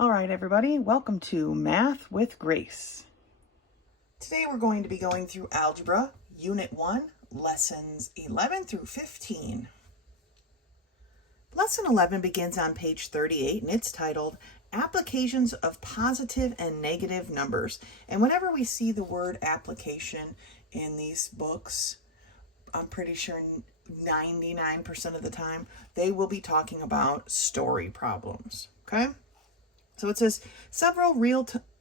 All right, everybody, welcome to Math with Grace. Today we're going to be going through Algebra, Unit 1, Lessons 11 through 15. Lesson 11 begins on page 38, and it's titled Applications of Positive and Negative Numbers. And whenever we see the word application in these books, I'm pretty sure 99% of the time, they will be talking about story problems, okay? So it says, several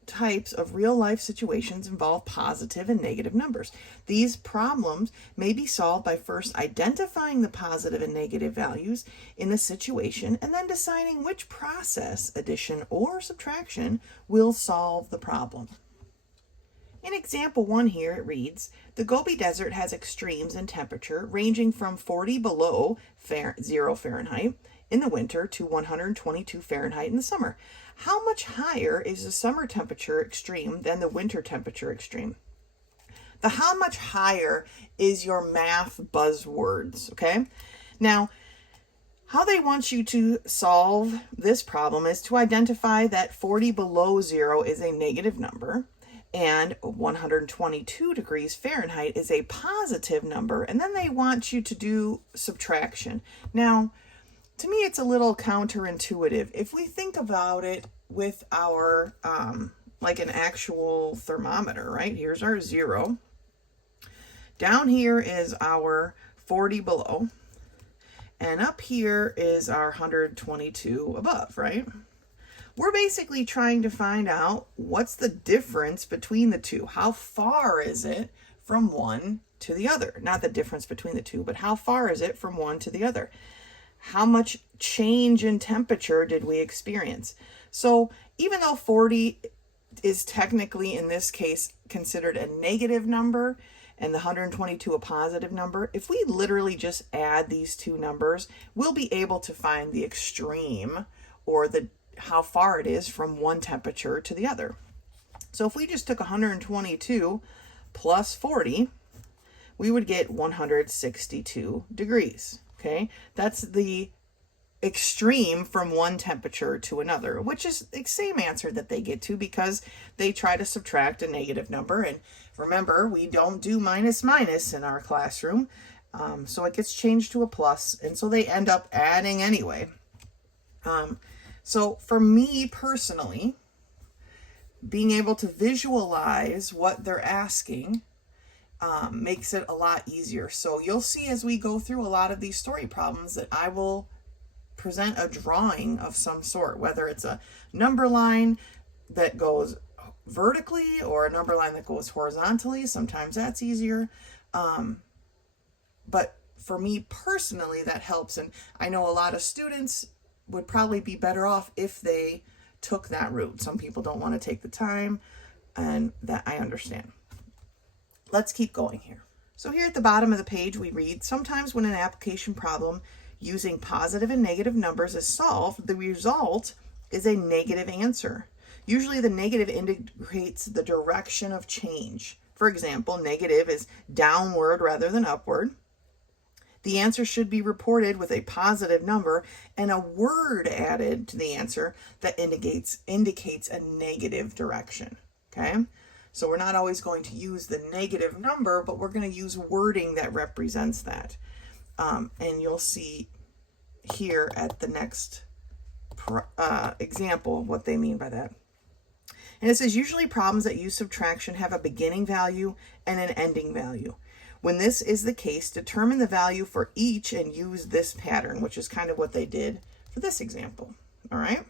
types of real-life situations involve positive and negative numbers. These problems may be solved by first identifying the positive and negative values in the situation and then deciding which process, addition or subtraction, will solve the problem. In example 1 here, it reads, the Gobi Desert has extremes in temperature ranging from 40 below 0 Fahrenheit in the winter to 122 Fahrenheit in the summer. How much higher is the summer temperature extreme than the winter temperature extreme? The how much higher is your math buzzwords, okay? Now, how they want you to solve this problem is to identify that 40 below 0 is a negative number and 122 degrees Fahrenheit is a positive number, and then they want you to do subtraction. Now, to me, it's a little counterintuitive. If we think about it with our, like an actual thermometer, right? Here's our 0. Down here is our 40 below. And up here is our 122 above, right? We're basically trying to find out what's the difference between the two. How far is it from one to the other? Not the difference between the two, but how far is it from one to the other? How much change in temperature did we experience? So even though 40 is technically, in this case, considered a negative number and the 122 a positive number, if we literally just add these two numbers, we'll be able to find the extreme, or how far it is from one temperature to the other. So if we just took 122 plus 40, we would get 162 degrees. Okay, that's the extreme from one temperature to another, which is the same answer that they get to because they try to subtract a negative number. And remember, we don't do minus in our classroom, so it gets changed to a plus, and so they end up adding anyway. So for me personally, being able to visualize what they're asking makes it a lot easier. So you'll see as we go through a lot of these story problems that I will present a drawing of some sort, whether it's a number line that goes vertically or a number line that goes horizontally. Sometimes that's easier. But for me personally, that helps. And I know a lot of students would probably be better off if they took that route. Some people don't want to take the time, and that I understand. Let's keep going here. So here at the bottom of the page, we read, sometimes when an application problem using positive and negative numbers is solved, the result is a negative answer. Usually the negative indicates the direction of change. For example, negative is downward rather than upward. The answer should be reported with a positive number and a word added to the answer that indicates a negative direction, okay? So we're not always going to use the negative number, but we're going to use wording that represents that. And you'll see here at the next example what they mean by that. And it says, usually problems that use subtraction have a beginning value and an ending value. When this is the case, determine the value for each and use this pattern, which is kind of what they did for this example. All right.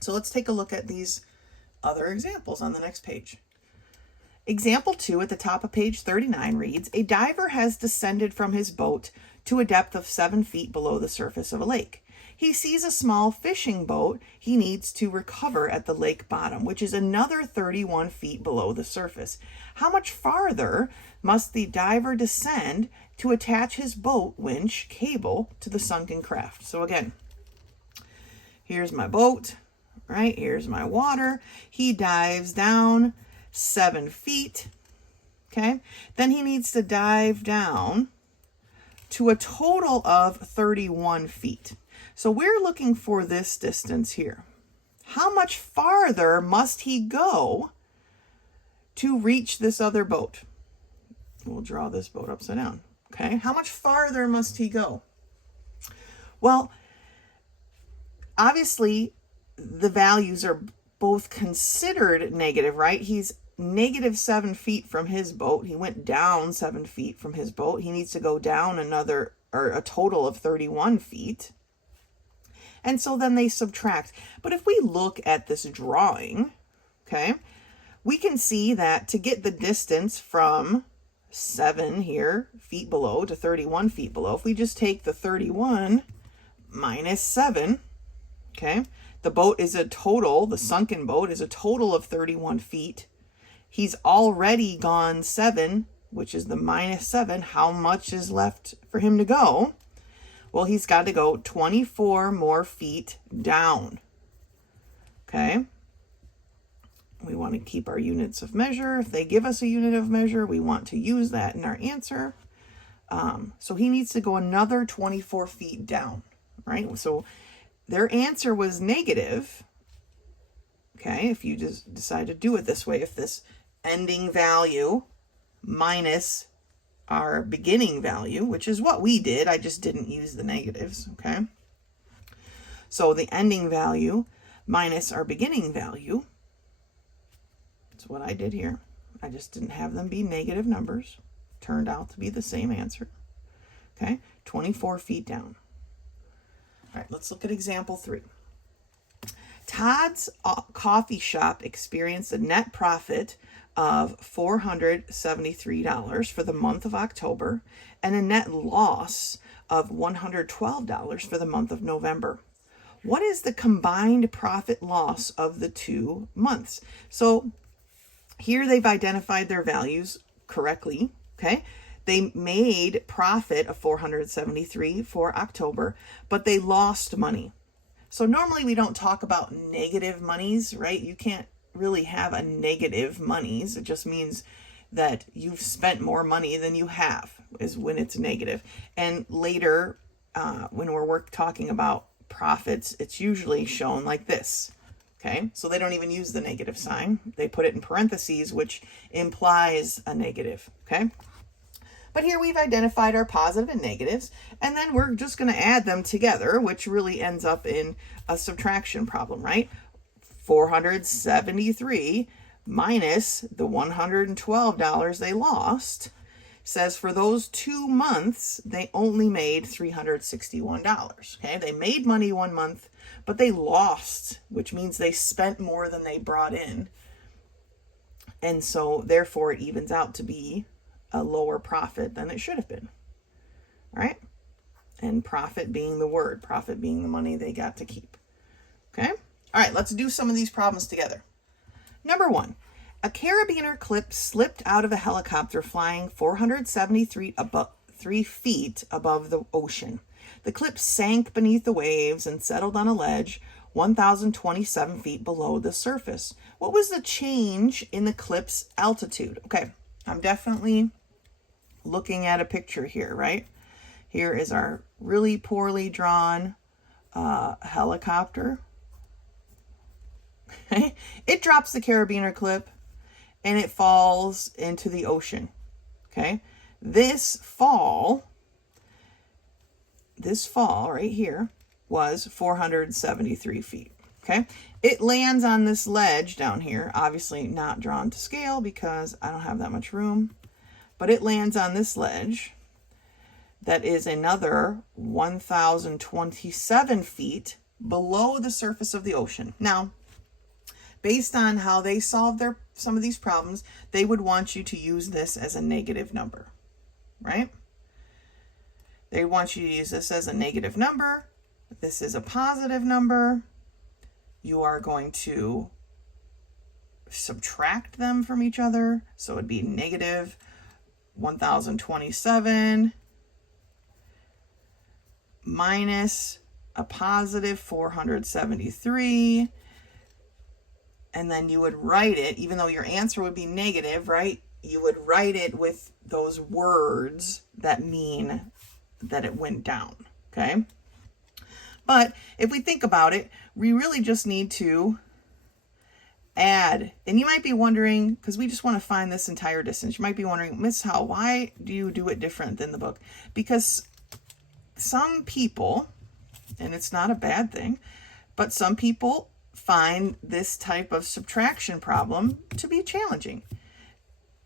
So let's take a look at these other examples on the next page. Example 2 at the top of page 39 reads, a diver has descended from his boat to a depth of 7 feet below the surface of a lake. He sees a small fishing boat he needs to recover at the lake bottom, which is another 31 feet below the surface. How much farther must the diver descend to attach his boat winch cable to the sunken craft? So again, here's my boat, right? Here's my water. He dives down 7 feet, okay? Then he needs to dive down to a total of 31 feet. So we're looking for this distance here. how much farther must he go to reach this other boat? We'll draw this boat upside down. Okay, how much farther must he go? Well, obviously, the values are both considered negative, right? He's negative 7 feet from his boat. He went down 7 feet from his boat. He needs to go down another, or a total of 31 feet. And so then they subtract. But if we look at this drawing, okay, we can see that to get the distance from 7 here, feet below, to 31 feet below, if we just take the 31 minus 7, okay, the boat is a total, the sunken boat is a total of 31 feet. He's already gone 7, which is the minus 7. How much is left for him to go? Well, he's got to go 24 more feet down. Okay. We want to keep our units of measure. If they give us a unit of measure, we want to use that in our answer. So he needs to go another 24 feet down, right? So their answer was negative. Okay, if you just decide to do it this way, if this ending value minus our beginning value, which is what we did, I just didn't use the negatives, okay? So the ending value minus our beginning value, that's what I did here. I just didn't have them be negative numbers. Turned out to be the same answer. Okay, 24 feet down. All right, let's look at example 3. Todd's coffee shop experienced a net profit of $473 for the month of October and a net loss of $112 for the month of November. What is the combined profit loss of the 2 months? So here they've identified their values correctly, okay? They made profit of $473 for October, but they lost money. So normally we don't talk about negative monies, right? You can't really have a negative monies. It just means that you've spent more money than you have, is when it's negative. And later, when we're talking about profits, it's usually shown like this. Okay, so they don't even use the negative sign. They put it in parentheses, which implies a negative, okay? But here we've identified our positive and negatives, and then we're just going to add them together, which really ends up in a subtraction problem, right? 473 minus the $112 they lost says for those 2 months, they only made $361, okay? They made money 1 month, but they lost, which means they spent more than they brought in. And so therefore it evens out to be a lower profit than it should have been, right? And profit being the word, profit being the money they got to keep, okay? All right, let's do some of these problems together. Number 1, a carabiner clip slipped out of a helicopter flying 473 feet above the ocean. The clip sank beneath the waves and settled on a ledge 1,027 feet below the surface. What was the change in the clip's altitude? Okay, I'm definitely looking at a picture here, right? Here is our really poorly drawn helicopter. Okay, it drops the carabiner clip and it falls into the ocean. Okay, this fall right here was 473 feet. Okay, it lands on this ledge down here, obviously not drawn to scale because I don't have that much room, but it lands on this ledge that is another 1,027 feet below the surface of the ocean. Now, based on how they solve some of these problems, they would want you to use this as a negative number, right? They want you to use this as a negative number. This is a positive number. You are going to subtract them from each other. So it'd be negative 1,027 minus a positive 473. And then you would write it, even though your answer would be negative, right? You would write it with those words that mean that it went down, okay? But if we think about it, we really just need to add. And you might be wondering, because we just want to find this entire distance, you might be wondering, Miss Howe, why do you do it different than the book? Because some people, and it's not a bad thing, but some people find this type of subtraction problem to be challenging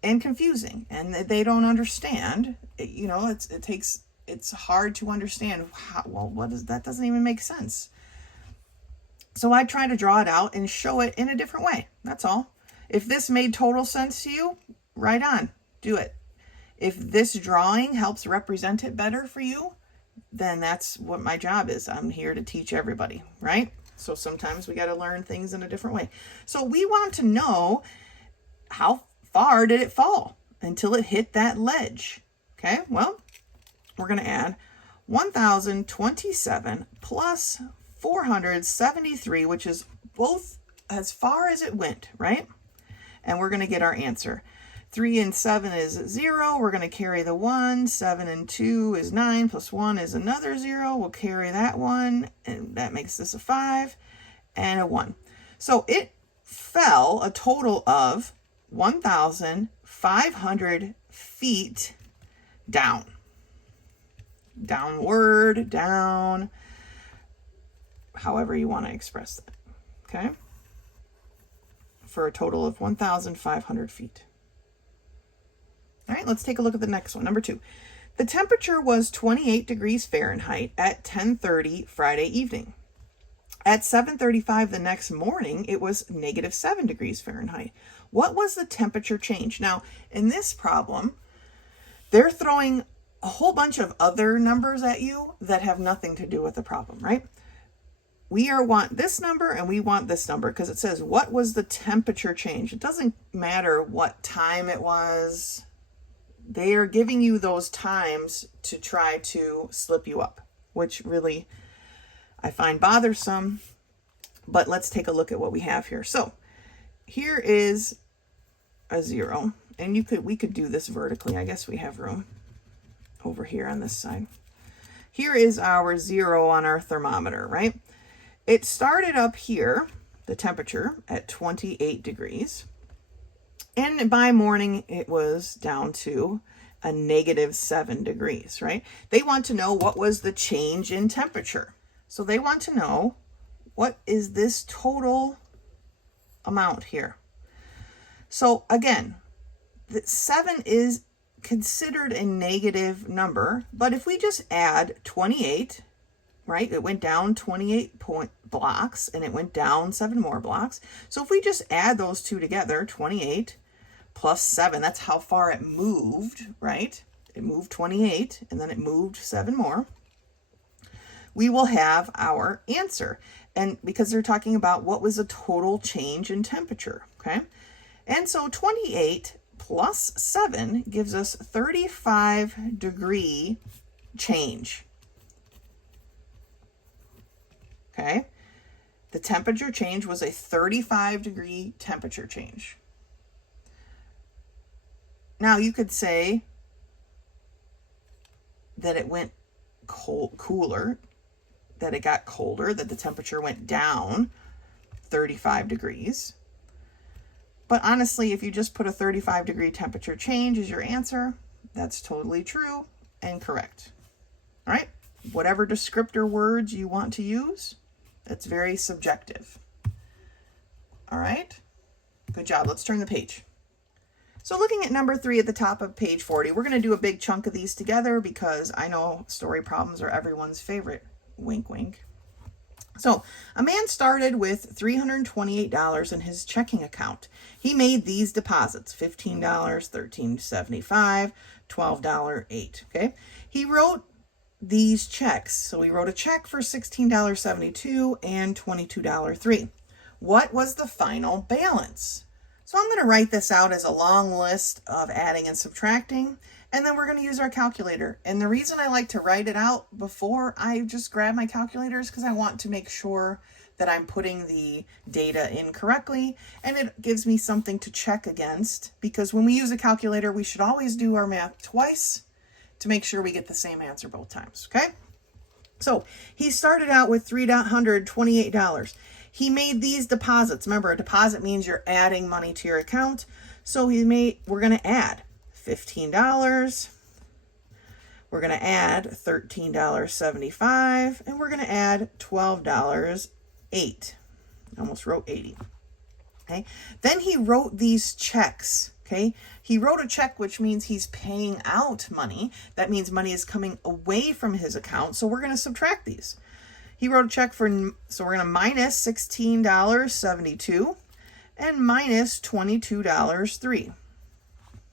and confusing, and they don't understand. You know, it's hard to understand how, well, that doesn't even make sense. So I try to draw it out and show it in a different way. That's all. If this made total sense to you, right on, do it. If this drawing helps represent it better for you, then that's what my job is. I'm here to teach everybody, right? So sometimes we got to learn things in a different way. So we want to know, how far did it fall until it hit that ledge? Okay, well, we're going to add 1,027 plus 473, which is both as far as it went, right? And we're going to get our answer. 3 and 7 is 0. We're going to carry the 1. 7 and 2 is 9, plus 1 is another 0. We'll carry that 1, and that makes this a 5 and a 1. So it fell a total of 1,500 feet down. Downward, down, however you want to express that, okay? For a total of 1,500 feet. All right, let's take a look at the next one, number 2. The temperature was 28 degrees Fahrenheit at 10:30 Friday evening. At 7:35 the next morning, it was -7 degrees Fahrenheit. What was the temperature change? Now, in this problem, they're throwing a whole bunch of other numbers at you that have nothing to do with the problem, right? We want this number and we want this number because it says, what was the temperature change? It doesn't matter what time it was. They are giving you those times to try to slip you up, which really I find bothersome. But let's take a look at what we have here. So here is a 0, and we could do this vertically. I guess we have room over here on this side. Here is our 0 on our thermometer, right? It started up here, the temperature, at 28 degrees. And by morning, it was down to a -7 degrees, right? They want to know what was the change in temperature. So they want to know, what is this total amount here? So again, the 7 is considered a negative number, but if we just add 28, right, it went down 28 blocks and it went down 7 more blocks. So if we just add those two together, 28 plus 7, that's how far it moved, right? It moved 28 and then it moved 7 more. We will have our answer. And because they're talking about what was the total change in temperature, okay? And so 28 plus 7 gives us 35 degree change. Okay? The temperature change was a 35 degree temperature change. Now you could say that it went cooler, that it got colder, that the temperature went down 35 degrees. But honestly, if you just put a 35 degree temperature change as your answer, that's totally true and correct. All right? Whatever descriptor words you want to use, that's very subjective. All right? Good job. Let's turn the page. So looking at number 3 at the top of page 40, we're going to do a big chunk of these together because I know story problems are everyone's favorite. Wink, wink. So a man started with $328 in his checking account. He made these deposits, $15, $13.75, $12.08. Okay. He wrote these checks. So he wrote a check for $16.72 and $22.03. What was the final balance? So I'm going to write this out as a long list of adding and subtracting, and then we're going to use our calculator. And the reason I like to write it out before I just grab my calculator is because I want to make sure that I'm putting the data in correctly, and it gives me something to check against, because when we use a calculator, we should always do our math twice to make sure we get the same answer both times, okay? So he started out with $328. He made these deposits. Remember, a deposit means you're adding money to your account. So we're going to add $15. We're going to add $13.75, and we're going to add $12.08. I almost wrote 80. Okay. Then he wrote these checks. Okay. He wrote a check, which means he's paying out money. That means money is coming away from his account. So we're going to subtract these. He wrote a check so we're going to minus $16.72 and minus $22.03.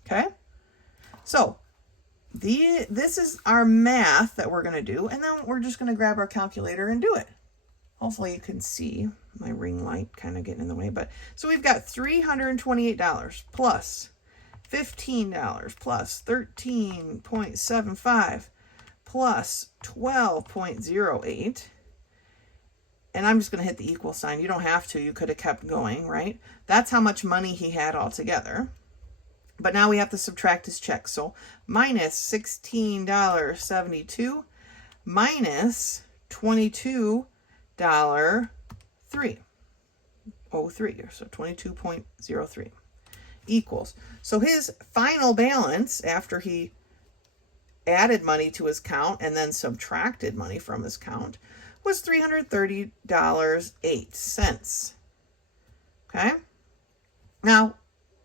Okay. So this is our math that we're going to do. And then we're just going to grab our calculator and do it. Hopefully you can see my ring light kind of getting in the way. But so we've got $328 plus $15 plus 13.75 plus 12.08. And I'm just going to hit the equal sign. You don't have to. You could have kept going, right? That's how much money he had altogether. But now we have to subtract his check. So minus $16.72 minus $22.03. So 22.03 equals. So his final balance after he added money to his account and then subtracted money from his account was $330.08. Okay. Now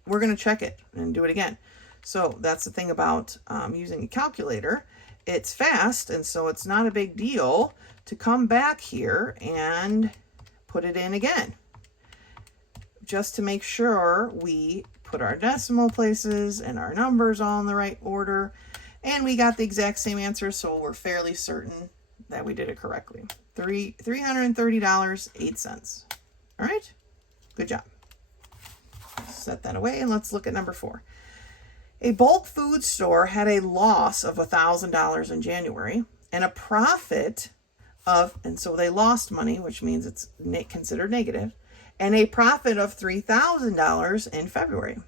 we're going to check it and do it again. So that's the thing about using a calculator. It's fast, and so it's not a big deal to come back here and put it in again, just to make sure we put our decimal places and our numbers all in the right order. And we got the exact same answer, so we're fairly certain that we did it correctly. $330.08. All right, good job. Set that away, and let's look at number 4. A bulk food store had a loss of $1,000 in January and a profit of, and so they lost money, which means it's considered negative, and a profit of $3,000 in February.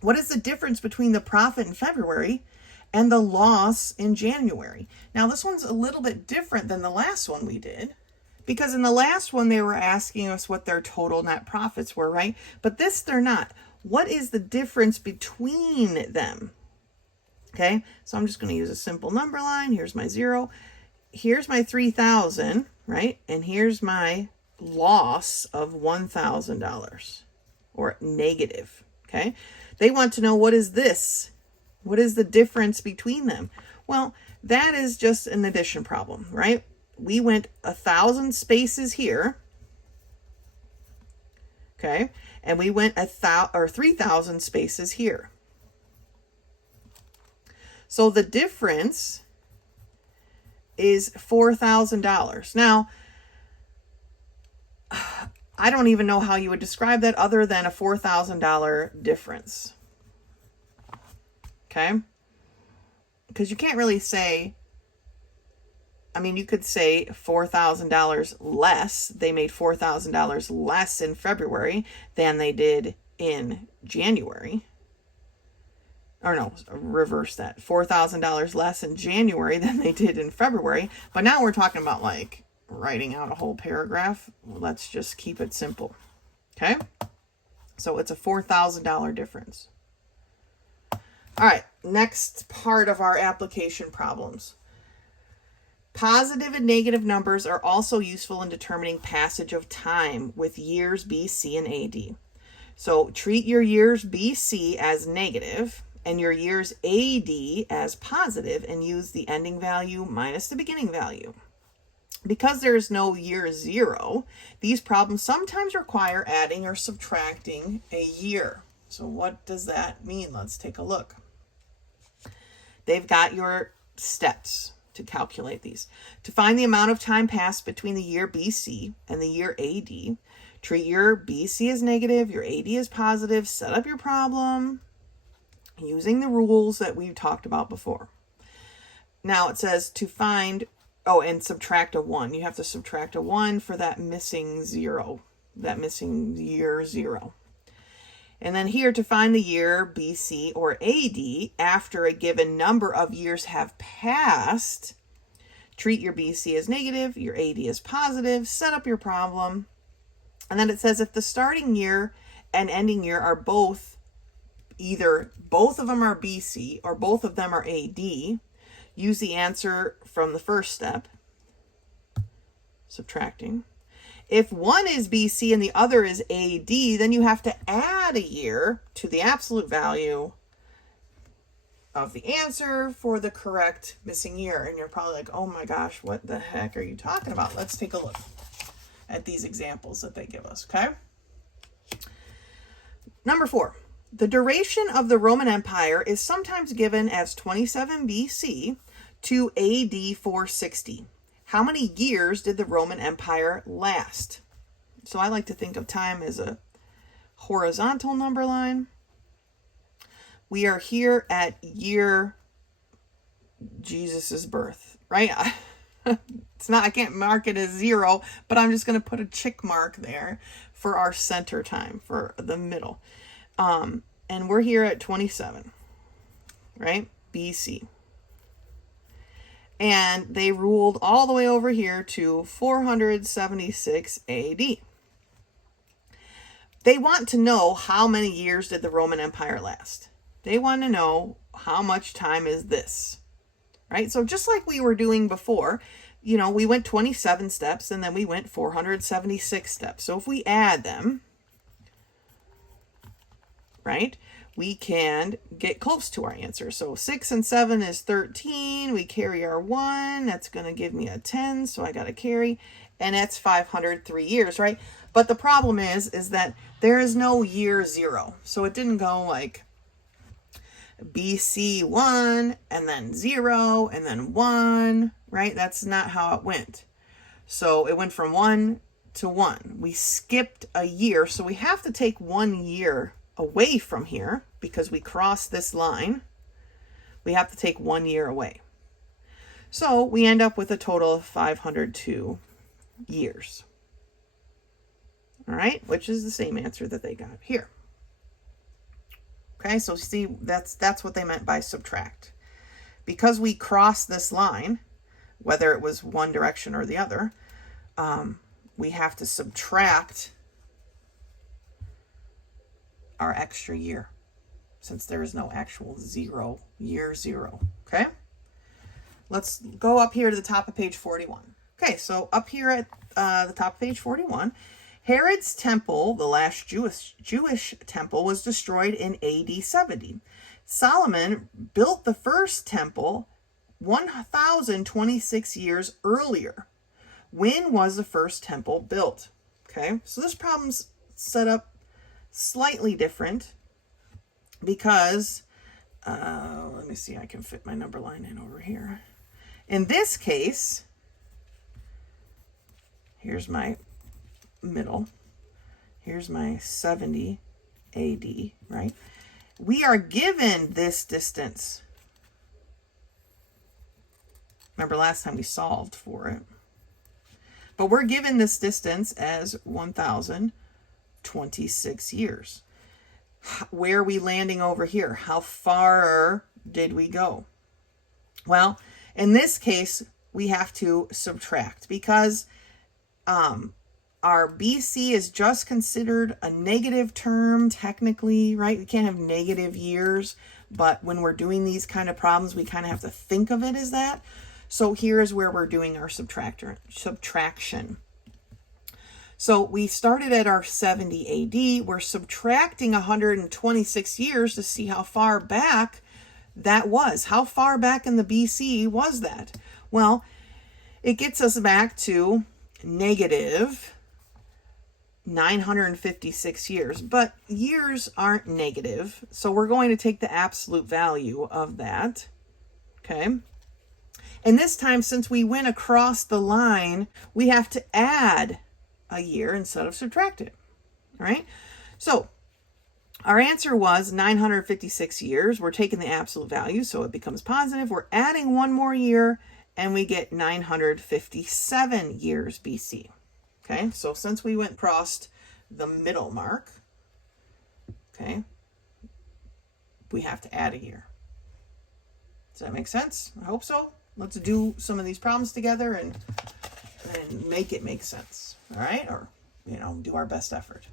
What is the difference between the profit in February and the loss in January? Now, this one's a little bit different than the last one we did, because in the last one, they were asking us what their total net profits were, right? But this, they're not. What is the difference between them? Okay, so I'm just going to use a simple number line. Here's my 0. Here's my 3,000, right? And here's my loss of $1,000 or negative. Okay, they want to know, what is this? What is the difference between them? Well, that is just an addition problem, right? We went 1,000 spaces here. Okay, and we went 3,000 spaces here. So the difference is $4,000. Now, I don't even know how you would describe that other than a $4,000 difference. Okay, because you can't really say, I mean, you could say $4,000 less. They made $4,000 less in February than they did in January. Or no, reverse that. $4,000 less in January than they did in February. But now we're talking about like writing out a whole paragraph. Let's just keep it simple. Okay? So it's a $4,000 difference. All right, next part of our application problems. Positive and negative numbers are also useful in determining passage of time with years BC and AD. So treat your years BC as negative and your years AD as positive and use the ending value minus the beginning value. Because there is no year 0, these problems sometimes require adding or subtracting a year. So what does that mean? Let's take a look. They've got your steps to calculate these. To find the amount of time passed between the year BC and the year AD, treat your BC as negative, your AD as positive, set up your problem using the rules that we talked about before. Now it says to find, and subtract a 1. You have to subtract a 1 for that missing 0, that missing year 0. And then here to find the year BC or AD after a given number of years have passed, Treat your BC as negative, your AD as positive, set up your problem. And then it says if the starting year and ending year are both, either both of them are BC or both of them are AD, use the answer from the first step, subtracting. If one is BC and the other is AD, then you have to add a year to the absolute value of the answer for the correct missing year. And you're probably like, oh my gosh, what the heck are you talking about? Let's take a look at these examples that they give us, okay? Number 4, the duration of the Roman Empire is sometimes given as 27 BC to AD 460. How many years did the Roman Empire last? So I like to think of time as a horizontal number line. We are here at year Jesus's birth, right? It's not, I can't mark it as 0, but I'm just going to put a check mark there for our center time, for the middle. And we're here at 27, right? BC. And they ruled all the way over here to 476 AD. They want to know how many years did the Roman Empire last. They want to know how much time is this, right? So just like we were doing before, you know, we went 27 steps and then we went 476 steps. So if we add them, right, we can get close to our answer. So 6 and 7 is 13. We carry our 1. That's going to give me a 10. So I got to carry. And that's 503 years, right? But the problem is that there is no year 0. So it didn't go like BC 1 and then 0 and then 1, right? That's not how it went. So it went from 1 to 1. We skipped a year. So we have to take 1 year away from here because we crossed this line. We have to take 1 year away. So we end up with a total of 502 years. All right, which is the same answer that they got here. Okay, so see, that's what they meant by subtract. Because we crossed this line, whether it was one direction or the other, we have to subtract our extra year, since there is no actual year 0. Okay, let's go up here to the top of page 41. Okay, so up here at the top of page 41, Herod's temple, the last Jewish temple, was destroyed in AD 70. Solomon built the first temple 1,026 years earlier. When was the first temple built? Okay, so this problem's set up slightly different because, let me see, I can fit my number line in over here. In this case, here's my middle. Here's my 70 AD, right? We are given this distance. Remember last time we solved for it. But we're given this distance as 1,026 years. Where are we landing over here? How far did we go? Well, in this case, we have to subtract because our BC is just considered a negative term technically, right? We can't have negative years, but when we're doing these kind of problems, we kind of have to think of it as that. So here's where we're doing our subtraction. So we started at our 70 AD. We're subtracting 126 years to see how far back that was. How far back in the BC was that? Well, it gets us back to negative 956 years, but years aren't negative. So we're going to take the absolute value of that. Okay. And this time, since we went across the line, we have to add a year instead of subtract it. All right. So our answer was 956 years. We're taking the absolute value, so it becomes positive. We're adding 1 more year, and we get 957 years BC. Okay, so since we went across the middle mark, okay, we have to add a year. Does that make sense? I hope so. let's do some of these problems together and make it make sense. All right? Or, do our best effort.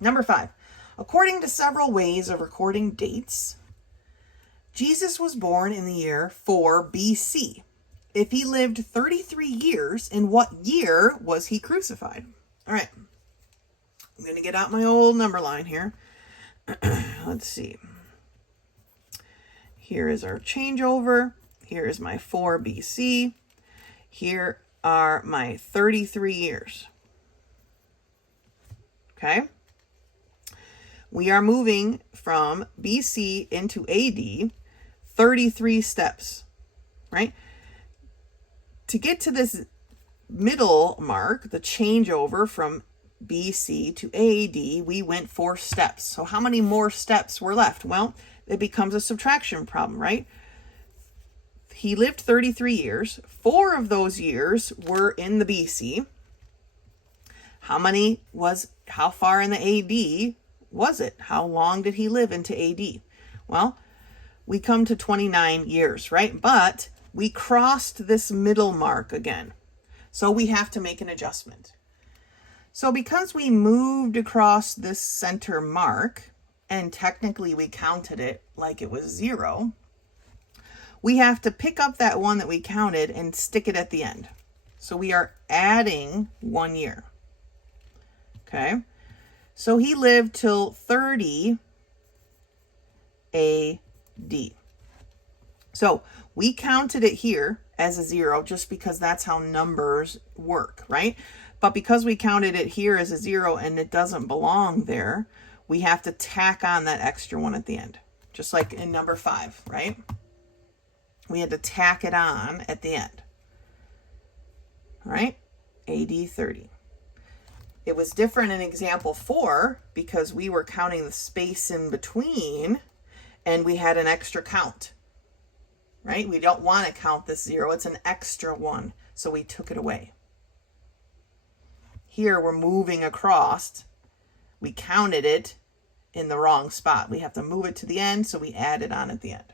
Number 5, according to several ways of recording dates, Jesus was born in the year 4 BC. If he lived 33 years, in what year was he crucified? All right. I'm going to get out my old number line here. Let's see. Here is our changeover. Here is my 4 BC. Here are my 33 years. Okay? We are moving from BC into AD 33 steps, right? To get to this middle mark, the changeover from BC to AD, we went 4 steps. So how many more steps were left? Well, it becomes a subtraction problem, right? He lived 33 years. 4 of those years were in the BC. How far in the AD was it? How long did he live into AD? Well, we come to 29 years, right? But we crossed this middle mark again. So we have to make an adjustment. So because we moved across this center mark, and technically we counted it like it was 0, we have to pick up that one that we counted and stick it at the end. So we are adding 1 year. Okay? So he lived till 30 AD. So we counted it here as a 0 just because that's how numbers work, right? But because we counted it here as a 0 and it doesn't belong there, we have to tack on that extra one at the end. Just like in number 5, right? We had to tack it on at the end. All right? AD 30. It was different in example 4 because we were counting the space in between and we had an extra count. Right? We don't want to count this 0. It's an extra one. So we took it away. Here we're moving across. We counted it in the wrong spot. We have to move it to the end, so we add it on at the end.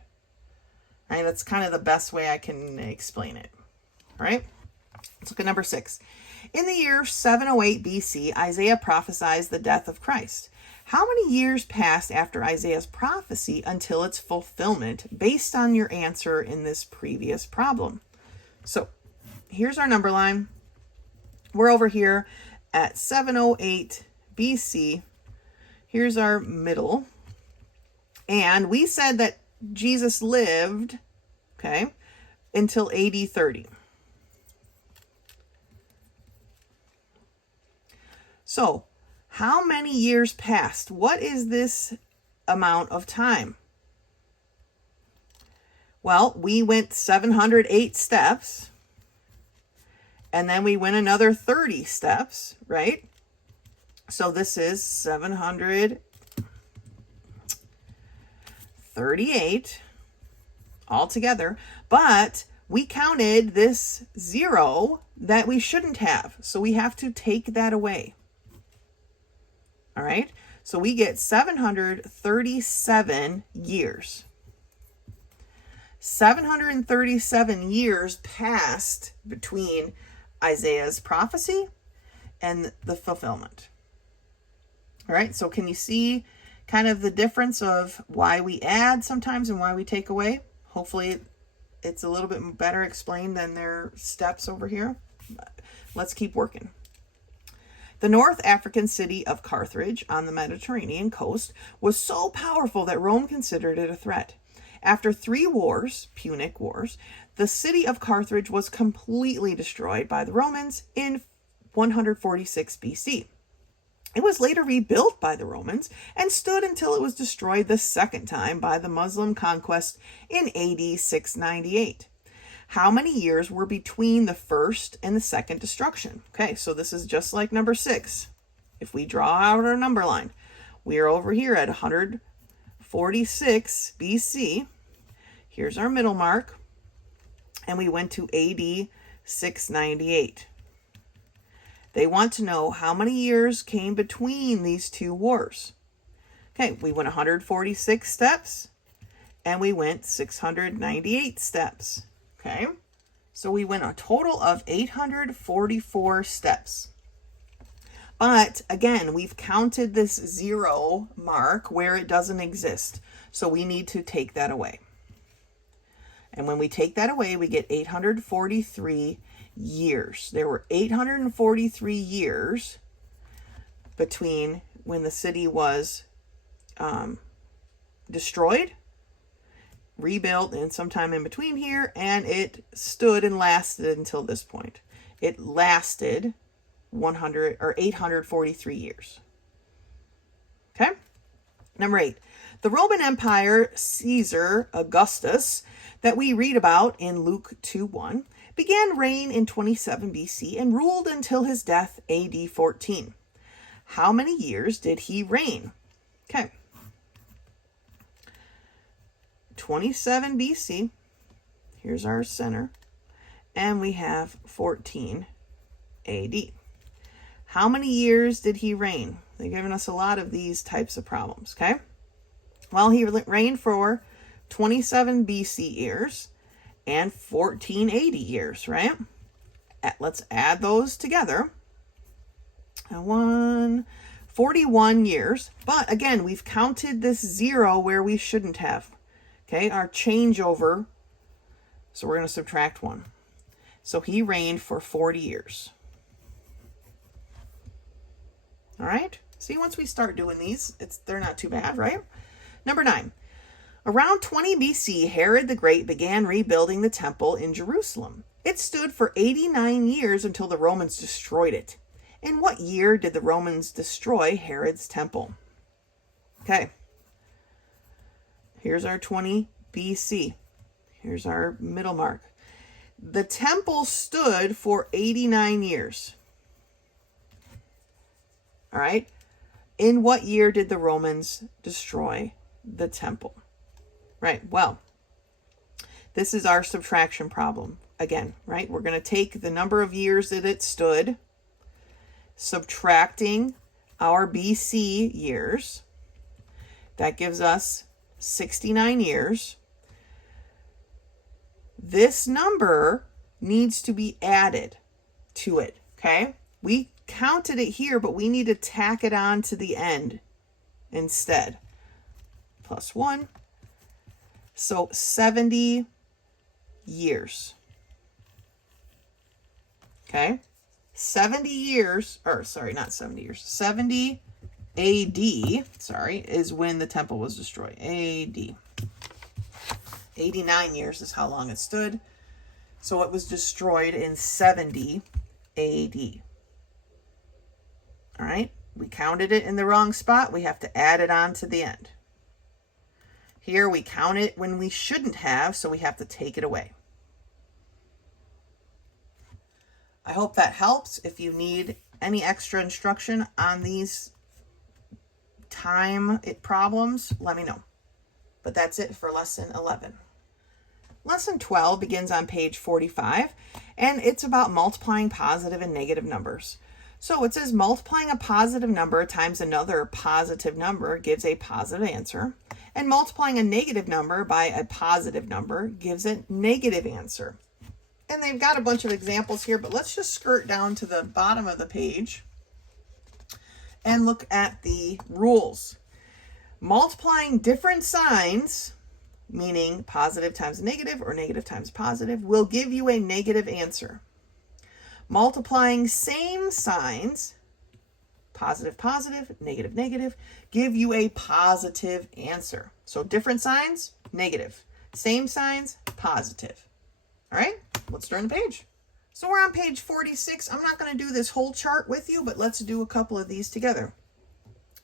All right, that's kind of the best way I can explain it. All right, let's look at number 6. In the year 708 BC, Isaiah prophesied the death of Christ. How many years passed after Isaiah's prophecy until its fulfillment, based on your answer in this previous problem? So here's our number line. We're over here at 708 BC. Here's our middle. And we said that Jesus lived, okay, until AD 30. So, how many years passed? What is this amount of time? Well, we went 708 steps. And then we went another 30 steps, right? So this is 738 altogether. But we counted this 0 that we shouldn't have. So we have to take that away. All right? So we get 737 years. 737 years passed between Isaiah's prophecy and the fulfillment. All right, so can you see kind of the difference of why we add sometimes and why we take away? Hopefully it's a little bit better explained than their steps over here. Let's keep working. The North African city of Carthage on the Mediterranean coast was so powerful that Rome considered it a threat. After 3 wars, Punic Wars, the city of Carthage was completely destroyed by the Romans in 146 BC. It was later rebuilt by the Romans and stood until it was destroyed the second time by the Muslim conquest in AD 698. How many years were between the first and the second destruction? Okay, so this is just like number 6. If we draw out our number line, we are over here at 146 BC. Here's our middle mark. And we went to AD 698. They want to know how many years came between these 2 wars. Okay, we went 146 steps and we went 698 steps. Okay, so we went a total of 844 steps. But again, we've counted this 0 mark where it doesn't exist. So we need to take that away. And when we take that away, we get 843 years. There were 843 years between when the city was destroyed, rebuilt, and sometime in between here, and it stood and lasted until this point. It lasted 843 years. Okay? Number 8. The Roman Empire, Caesar Augustus, that we read about in Luke 2:1, began reign in 27 BC and ruled until his death AD 14. How many years did he reign? Okay. 27 BC. Here's our center. And we have 14 AD. How many years did he reign? They've given us a lot of these types of problems, okay? Well, he reigned for 27 BC years and 1480 years, right? Let's add those together. 41 years. But again, we've counted this 0 where we shouldn't have. Okay, our changeover. So we're going to subtract 1. So he reigned for 40 years. All right. See, once we start doing these, they're not too bad, right? Number 9. Around 20 BC, Herod the Great began rebuilding the temple in Jerusalem. It stood for 89 years until the Romans destroyed it. In what year did the Romans destroy Herod's temple? Okay. Here's our 20 BC. Here's our middle mark. The temple stood for 89 years. All right. In what year did the Romans destroy the temple? Right. Well, this is our subtraction problem. Again, right? We're going to take the number of years that it stood, subtracting our BC years. That gives us 69 years. This number needs to be added to it, okay? We counted it here, but we need to tack it on to the end instead. Plus 1. So 70 years. Okay? 70 years, or sorry, not 70 years. 70 AD, sorry, is when the temple was destroyed. AD. 89 years is how long it stood. So it was destroyed in 70 AD. All right, we counted it in the wrong spot. We have to add it on to the end. Here we count it when we shouldn't have, so we have to take it away. I hope that helps. If you need any extra instruction on these time problems, let me know. But that's it for lesson 11. Lesson 12 begins on page 45, and it's about multiplying positive and negative numbers. So it says multiplying a positive number times another positive number gives a positive answer, and multiplying a negative number by a positive number gives a negative answer. And they've got a bunch of examples here, but let's just skirt down to the bottom of the page and look at the rules. Multiplying different signs, meaning positive times negative or negative times positive, will give you a negative answer. Multiplying same signs, positive, positive, negative, negative, give you a positive answer. So different signs, negative. Same signs, positive. All right, let's turn the page. So we're on page 46. I'm not going to do this whole chart with you, but let's do a couple of these together.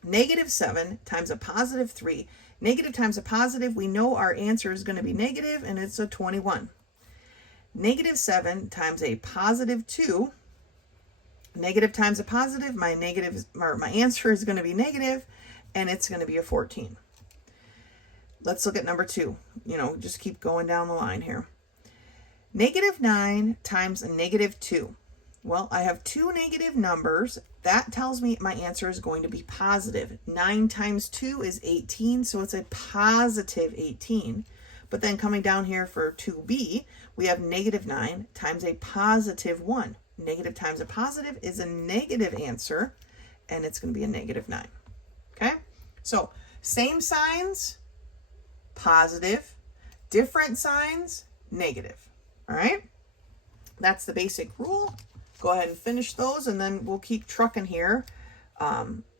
Negative 7 times a positive 3. Negative times a positive, we know our answer is going to be negative, and it's a 21. Negative 7 times a positive 2. Negative times a positive, my answer is going to be negative, and it's going to be a 14. Let's look at number 2. Just keep going down the line here. Negative 9 times a negative 2. Well, I have two negative numbers. That tells me my answer is going to be positive. 9 times 2 is 18, so it's a positive 18. But then coming down here for 2b, we have -9 times a +1. Negative times a positive is a negative answer, and it's going to be a -9. Okay? So same signs, positive. Different signs, negative. All right? That's the basic rule. Go ahead and finish those, and then we'll keep trucking here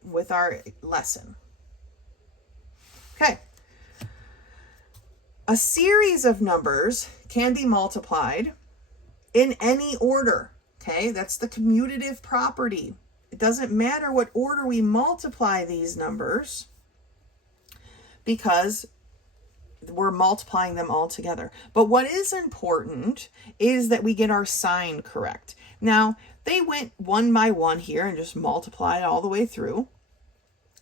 with our lesson. Okay. A series of numbers can be multiplied in any order. Okay, that's the commutative property. It doesn't matter what order we multiply these numbers because we're multiplying them all together. But what is important is that we get our sign correct. Now, they went one by one here and just multiplied all the way through.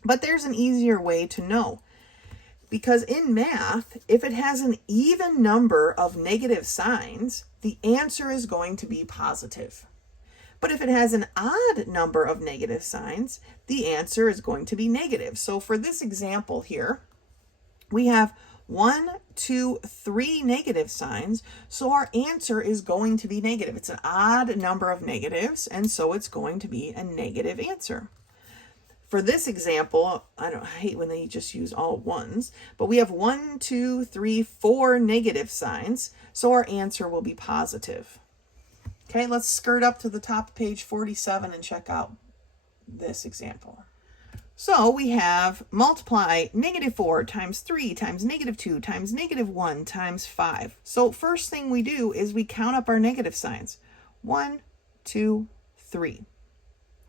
But there's an easier way to know. Because in math, if it has an even number of negative signs, the answer is going to be positive. But if it has an odd number of negative signs, the answer is going to be negative. So for this example here, we have 1, 2, 3 negative signs, so our answer is going to be negative. It's an odd number of negatives, and so it's going to be a negative answer. For this example, I hate when they just use all ones, but we have 1, 2, 3, 4 negative signs, so our answer will be positive. Okay, let's skirt up to the top of page 47 and check out this example. So we have multiply -4 times 3 times -2 times -1 times 5. So first thing we do is we count up our negative signs. 1, 2, 3.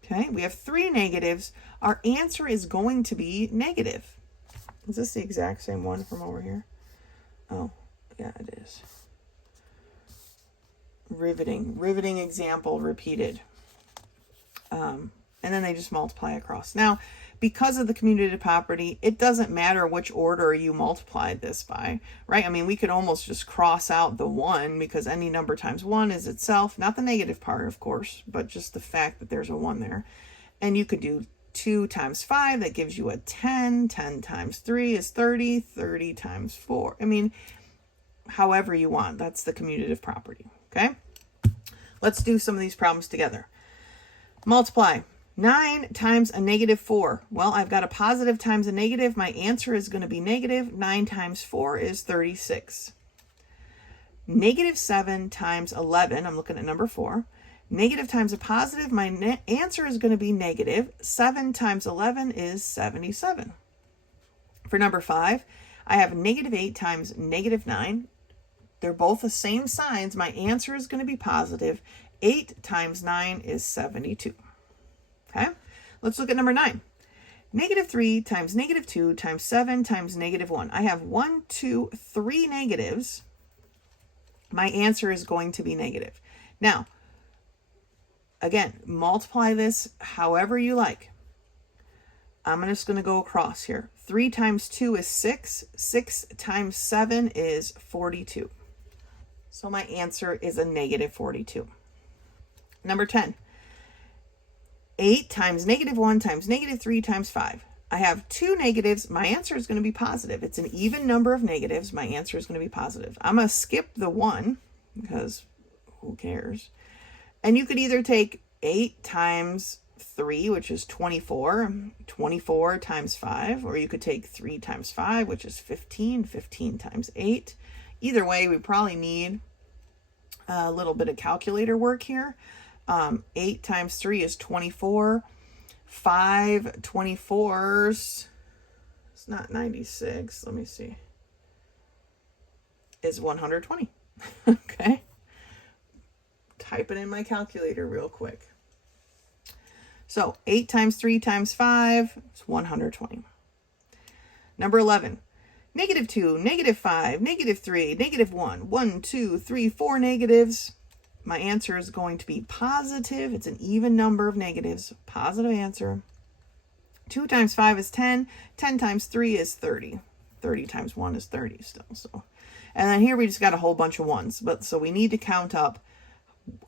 Okay, we have 3 negatives. Our answer is going to be negative. Is this the exact same one from over here? Oh, yeah, it is. Riveting example repeated. And then they just multiply across. Now, because of the commutative property, it doesn't matter which order you multiplied this by, right? I mean, we could almost just cross out the 1 because any number times 1 is itself, not the negative part, of course, but just the fact that there's a 1 there. And you could do 2 times 5, that gives you a 10. 10 times 3 is 30. 30 times 4. I mean, however you want. That's the commutative property, okay? Let's do some of these problems together. Multiply 9 times a -4. Well, I've got a positive times a negative. My answer is going to be negative. 9 times 4 is 36. -7 times 11. I'm looking at number 4. Negative times a positive. My answer is going to be negative. 7 times 11 is 77. For number 5, I have -8 times -9. They're both the same signs. My answer is going to be positive. 8 times 9 is 72. Okay, let's look at number 9. -3 times -2 times 7 times -1. I have 1, 2, 3 negatives. My answer is going to be negative. Now, again, multiply this however you like. I'm just going to go across here. 3 times 2 is 6. 6 times 7 is 42. So my answer is a -42. Number 10. 8 times -1 times -3 times 5. I have 2 negatives. My answer is going to be positive. It's an even number of negatives. My answer is going to be positive. I'm going to skip the 1 because who cares? And you could either take 8 times 3, which is 24. 24 times 5. Or you could take 3 times 5, which is 15. 15 times 8. Either way, we probably need a little bit of calculator work here. 8 times 3 is 24. 5 24s, it's not 96, let me see, is 120. Okay. Type it in my calculator real quick. So 8 times 3 times 5 is 120. Number 11. -2, -5, -3, -1. 1, 2, 3, 4 negatives. My answer is going to be positive. It's an even number of negatives. Positive answer. 2 times 5 is 10. 10 times 3 is 30. 30 times 1 is 30 still. So, and then here we just got a whole bunch of ones. But so we need to count up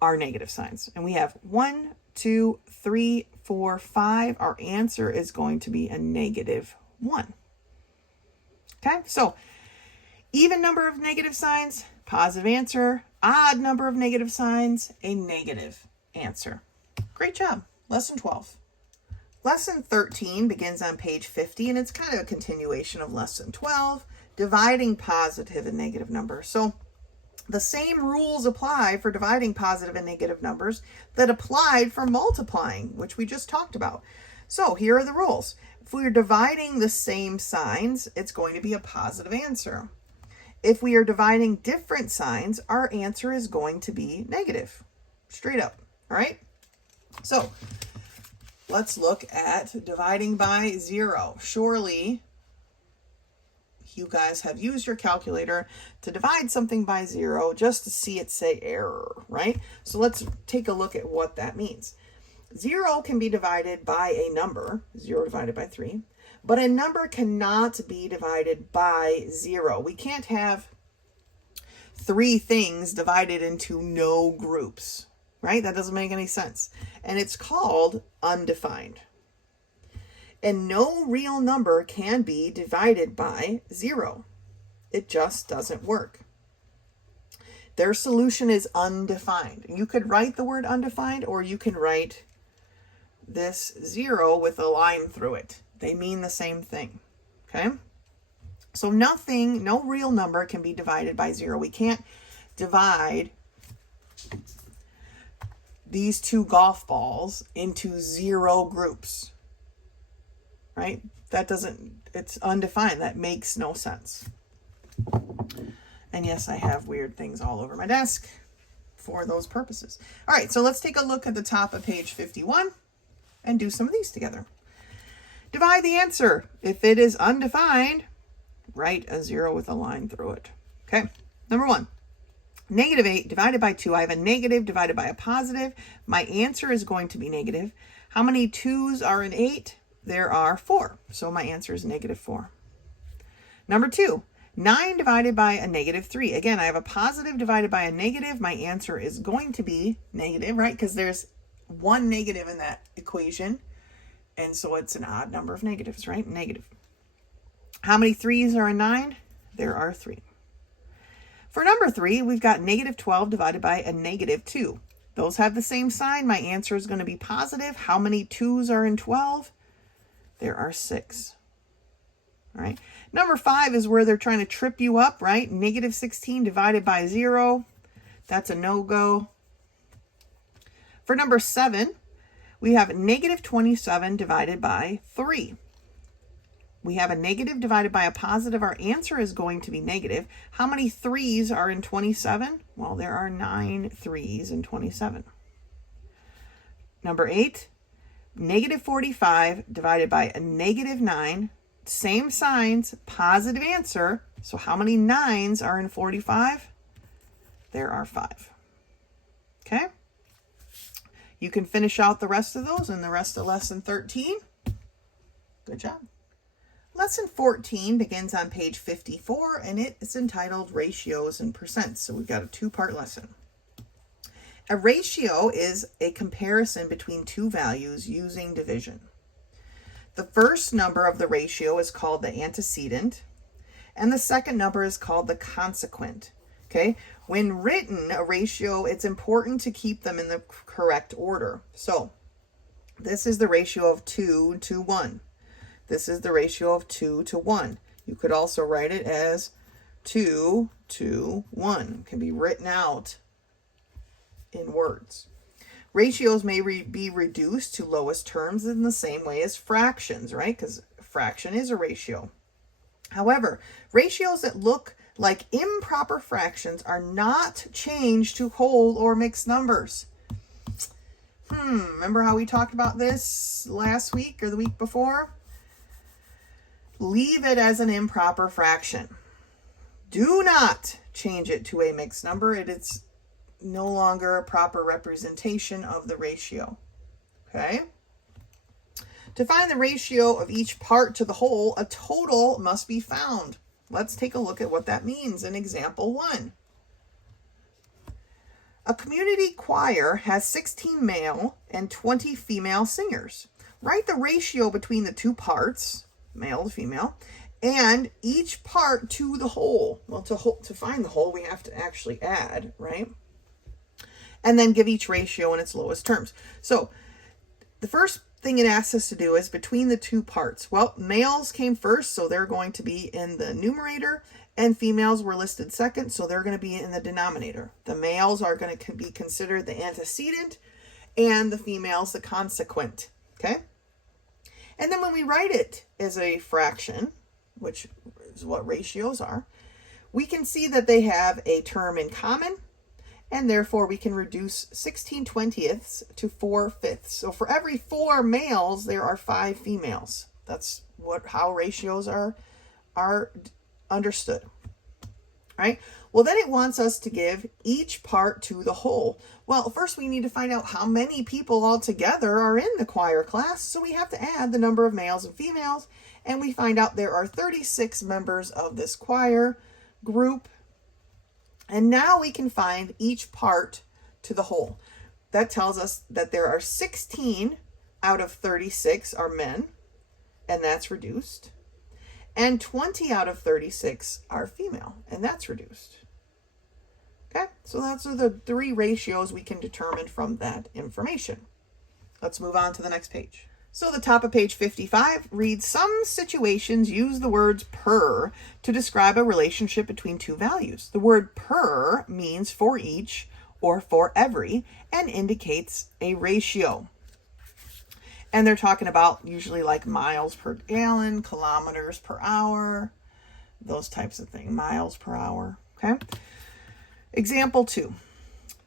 our negative signs. And we have 1, 2, 3, 4, 5. Our answer is going to be a -1. Okay, so Even number of negative signs, positive answer. Odd number of negative signs, a negative answer. Great job. Lesson 12. Lesson 13 begins on page 50, and it's kind of a continuation of lesson 12, dividing positive and negative numbers. So the same rules apply for dividing positive and negative numbers that applied for multiplying, which we just talked about. So here are the rules. If we're dividing the same signs, it's going to be a positive answer. If we are dividing different signs, our answer is going to be negative. Straight up, all right? So let's look at dividing by 0. Surely you guys have used your calculator to divide something by 0 just to see it say error, right? So let's take a look at what that means. 0 can be divided by a number, 0 divided by 3, but a number cannot be divided by 0. We can't have 3 things divided into no groups, right? That doesn't make any sense. And it's called undefined. And no real number can be divided by 0. It just doesn't work. Their solution is undefined. You could write the word undefined, or you can write this 0 with a line through it. They mean the same thing, okay? So no real number can be divided by 0. We can't divide these 2 golf balls into 0 groups, right? It's undefined. That makes no sense. And yes, I have weird things all over my desk for those purposes. All right, so let's take a look at the top of page 51 and do some of these together. Divide the answer. If it is undefined, write a 0 with a line through it. Okay, number 1. -8 divided by 2. I have a negative divided by a positive. My answer is going to be negative. How many 2's are in 8? There are 4. So my answer is -4. Number 2. 9 divided by a -3. Again, I have a positive divided by a negative. My answer is going to be negative, right? Because there's one negative in that equation. And so it's an odd number of negatives, right? Negative. How many 3's are in 9? There are 3. For number 3, we've got -12 divided by a -2. Those have the same sign. My answer is going to be positive. How many 2's are in 12? There are 6. All right. Number 5 is where they're trying to trip you up, right? -16 divided by 0. That's a no-go. For number 7, we have -27 divided by 3. We have a negative divided by a positive. Our answer is going to be negative. How many 3's are in 27? Well, there are 9 3's in 27. Number 8, -45 divided by a -9. Same signs, positive answer. So how many 9's are in 45? There are 5. Okay? You can finish out the rest of those in the rest of lesson 13. Good job. Lesson 14 begins on page 54, and it is entitled Ratios and Percents. So we've got a 2-part lesson. A ratio is a comparison between 2 values using division. The first number of the ratio is called the antecedent, and the second number is called the consequent. Okay? When written, a ratio, it's important to keep them in the correct order. So this is the ratio of 2 to 1. This is the ratio of 2 to 1. You could also write it as 2 to 1. It can be written out in words. Ratios may be reduced to lowest terms in the same way as fractions, right? Because fraction is a ratio. However, ratios that look like improper fractions are not changed to whole or mixed numbers. Remember how we talked about this last week or the week before? Leave it as an improper fraction. Do not change it to a mixed number. It is no longer a proper representation of the ratio. Okay? To find the ratio of each part to the whole, a total must be found. Let's take a look at what that means in example 1. A community choir has 16 male and 20 female singers. Write the ratio between the 2 parts, male to female, and each part to the whole. Well, to find the whole, we have to actually add, right? And then give each ratio in its lowest terms. So the first thing it asks us to do is between the two parts. Well, males came first, so they're going to be in the numerator, and females were listed second, so they're going to be in the denominator. The males are going to be considered the antecedent, and the females the consequent, okay? And then when we write it as a fraction, which is what ratios are, we can see that they have a term in common, and therefore we can reduce 16/20ths to 4/5. So for every 4 males, there are 5 females. That's how ratios are understood, right? Well, then it wants us to give each part to the whole. Well, first we need to find out how many people altogether are in the choir class. So we have to add the number of males and females, and we find out there are 36 members of this choir group. And now we can find each part to the whole. That tells us that there are 16 out of 36 are men, and that's reduced. And 20 out of 36 are female, and that's reduced. Okay, so those are the 3 ratios we can determine from that information. Let's move on to the next page. So the top of page 55 reads, some situations use the words per to describe a relationship between 2 values. The word per means for each or for every and indicates a ratio. And they're talking about usually like miles per gallon, kilometers per hour, those types of things, miles per hour, okay? Example 2.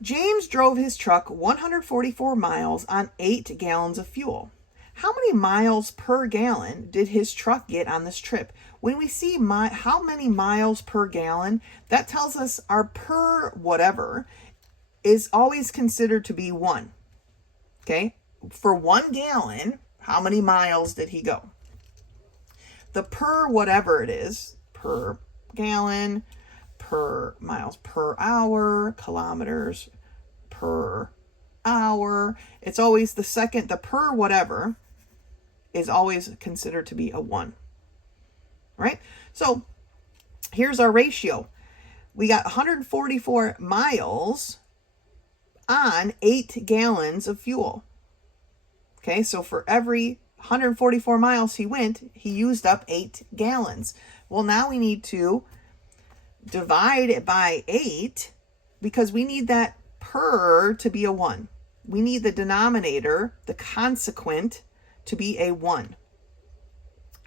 James drove his truck 144 miles on 8 gallons of fuel. How many miles per gallon did his truck get on this trip? When we see how many miles per gallon, that tells us our per whatever is always considered to be 1. Okay? For 1 gallon, how many miles did he go? The per whatever it is, per gallon, per miles per hour, kilometers per hour, it's always the per whatever is always considered to be a 1, right? So here's our ratio. We got 144 miles on 8 gallons of fuel. Okay, so for every 144 miles he went, he used up 8 gallons. Well, now we need to divide it by 8 because we need that per to be a 1. We need the denominator, the consequent, to be a 1.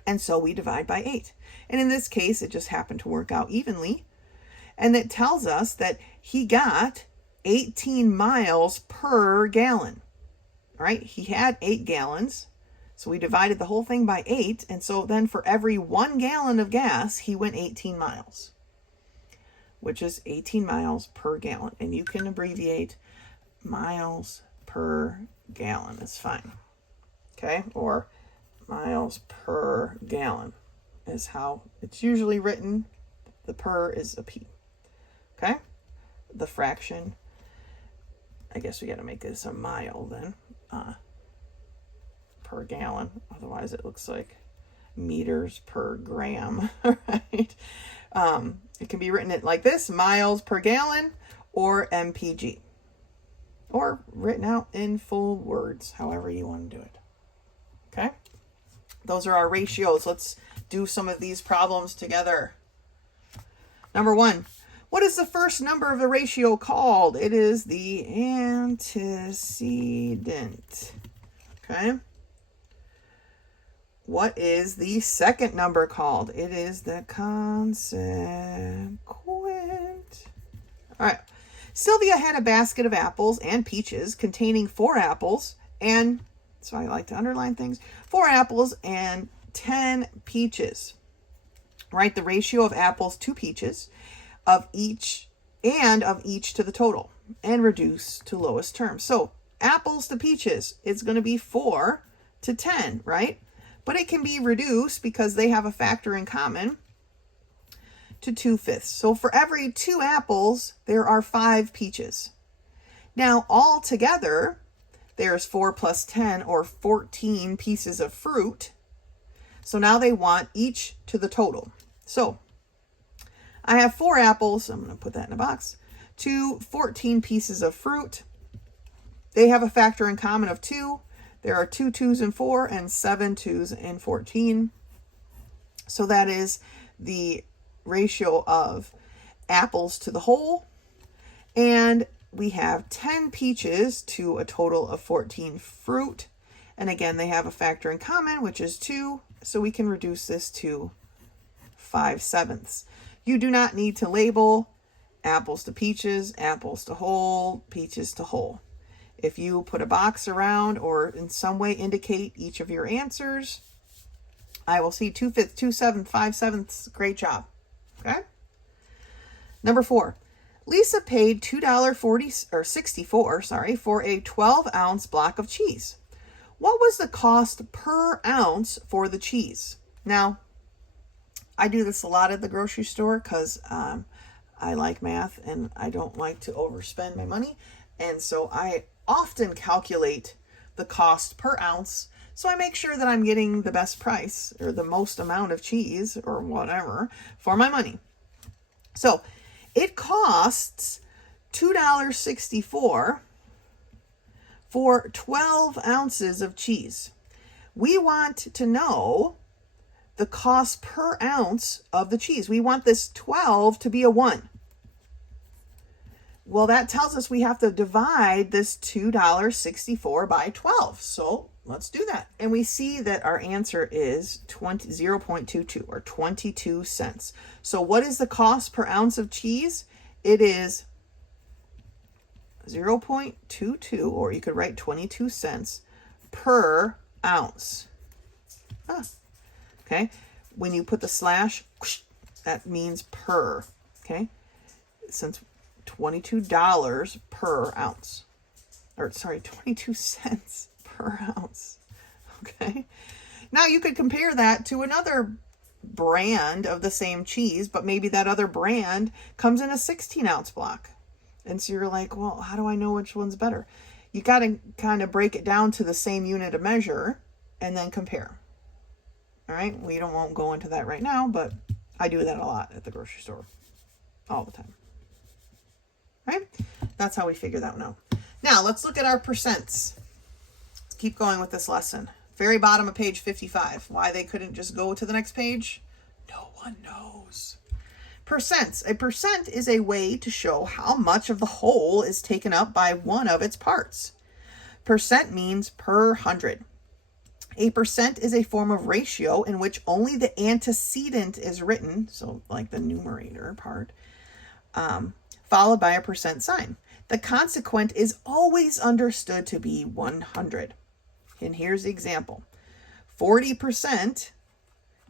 And so we divide by 8. And in this case, it just happened to work out evenly. And it tells us that he got 18 miles per gallon. All right, he had 8 gallons. So we divided the whole thing by 8. And so then for every 1 gallon of gas, he went 18 miles, which is 18 miles per gallon. And you can abbreviate miles per gallon. It's fine. Okay, or miles per gallon is how it's usually written. The per is a P. Okay, the fraction, I guess we got to make this a mile then, per gallon. Otherwise it looks like meters per gram, right? It can be written like this, miles per gallon or MPG, or written out in full words, however you want to do it. Okay, those are our ratios. Let's do some of these problems together. Number 1, what is the first number of the ratio called? It is the antecedent. Okay. What is the second number called? It is the consequent. All right. Sylvia had a basket of apples and peaches containing 4 apples and, so I like to underline things, 4 apples and 10 peaches. Write the ratio of apples to peaches of each to the total and reduce to lowest term. So apples to peaches, it's going to be 4 to 10, right? But it can be reduced because they have a factor in common to 2/5. So for every 2 apples, there are 5 peaches. Now all together, there's 4 plus 10 or 14 pieces of fruit. So now they want each to the total. So I have 4 apples. I'm going to put that in a box. To 14 pieces of fruit. They have a factor in common of 2. There are 2 2s in 4 and 7 2s in 14. So that is the ratio of apples to the whole. And we have 10 peaches to a total of 14 fruit. And again, they have a factor in common, which is 2. So we can reduce this to 5/7. You do not need to label apples to peaches, apples to whole, peaches to whole. If you put a box around or in some way indicate each of your answers, I will see 2/5, 2/7, 5/7. Great job. Okay. Number 4. Lisa paid $2.64 for a 12-ounce block of cheese. What was the cost per ounce for the cheese? Now, I do this a lot at the grocery store because I like math and I don't like to overspend my money. And so I often calculate the cost per ounce. So I make sure that I'm getting the best price or the most amount of cheese or whatever for my money. So it costs $2.64 for 12 ounces of cheese. We want to know the cost per ounce of the cheese. We want this 12 to be a 1. Well, that tells us we have to divide this $2.64 by 12. So let's do that. And we see that our answer is 0.22 or 22 cents. So what is the cost per ounce of cheese? It is 0.22, or you could write 22 cents per ounce. Okay. When you put the slash, that means per. Okay. Since $22 per ounce, or sorry, 22 cents per ounce. Okay. Now you could compare that to another brand of the same cheese, but maybe that other brand comes in a 16-ounce block. And so you're like, well, how do I know which one's better? You got to kind of break it down to the same unit of measure and then compare. All right. We won't go into that right now, but I do that a lot at the grocery store all the time. Right? That's how we figure that one out. Now let's look at our percents. Let's keep going with this lesson. Very bottom of page 55. Why they couldn't just go to the next page? No one knows. Percents. A percent is a way to show how much of the whole is taken up by one of its parts. Percent means per 100. A percent is a form of ratio in which only the antecedent is written, so like the numerator part, followed by a percent sign. The consequent is always understood to be 100. And here's the example. 40%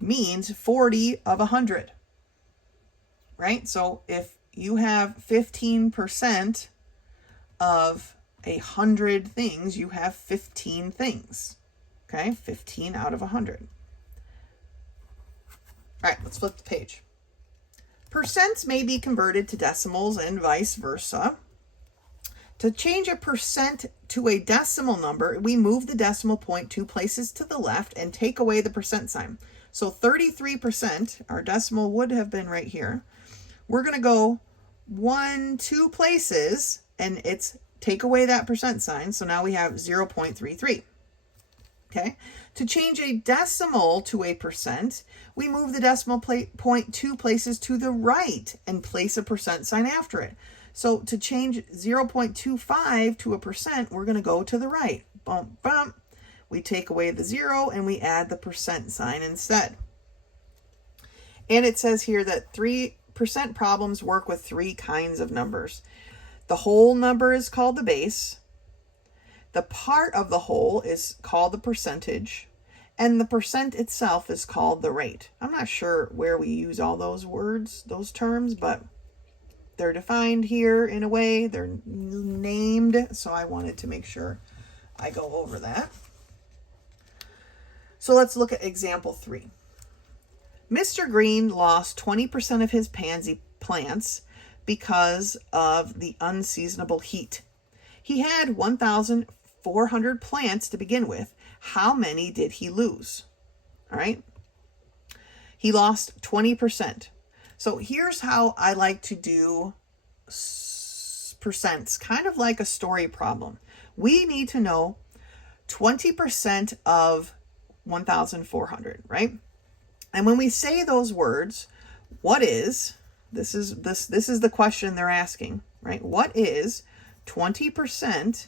means 40 of 100. Right? So if you have 15% of 100 things, you have 15 things. Okay? 15 out of 100. All right, let's flip the page. Percents may be converted to decimals and vice versa. To change a percent to a decimal number, we move the decimal point 2 places to the left and take away the percent sign. So 33%, our decimal would have been right here. We're going to go 2 places and it's take away that percent sign. So now we have 0.33. Okay. To change a decimal to a percent, we move the decimal point 2 places to the right and place a percent sign after it. So to change 0.25 to a percent, we're going to go to the right. Bump, bump. We take away the 0 and we add the percent sign instead. And it says here that 3% problems work with 3 kinds of numbers. The whole number is called the base. The part of the whole is called the percentage. And the percent itself is called the rate. I'm not sure where we use all those words, those terms, but they're defined here in a way. They're named. So I wanted to make sure I go over that. So let's look at example 3. Mr. Green lost 20% of his pansy plants because of the unseasonable heat. He had 1,400 plants to begin with. How many did he lose? All right. He lost 20%. So here's how I like to do percents, kind of like a story problem. We need to know 20% of 1,400, right? And when we say those words, what is, this is the question they're asking, right? What is 20%